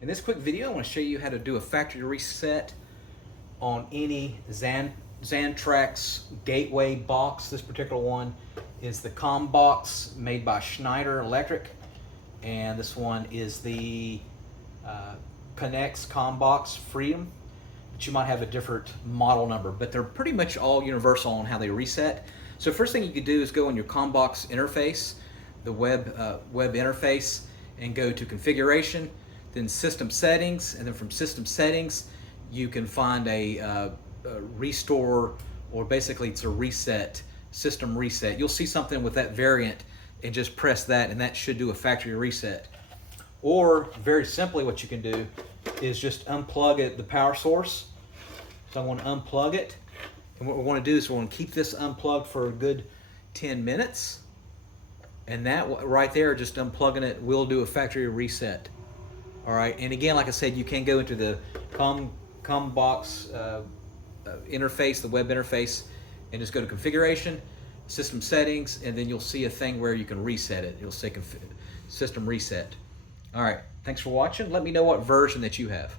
In this quick video, I want to show you how to do a factory reset on any Xantrex gateway box. This particular one is the ComBox made by Shneider Electric, and this one is the Conext ComBox Freedom. But you might have a different model number, but they're pretty much all universal on how they reset. So first thing you could do is go on your ComBox interface, the web interface, and go to configuration, then system settings, and then from system settings you can find a restore, or basically it's a reset, system reset. You'll see something with that variant and just press that, and that should do a factory reset. Or very simply what you can do is just unplug it, the power source. So I want to unplug it, and what we want to do is we want to keep this unplugged for a good 10 minutes, and that right there, just unplugging it, will do a factory reset. All right, and again, like I said, you can go into the ComBox interface, the web interface, and just go to configuration, system settings, and then you'll see a thing where you can reset it. It'll say system reset. All right, thanks for watching. Let me know what version that you have.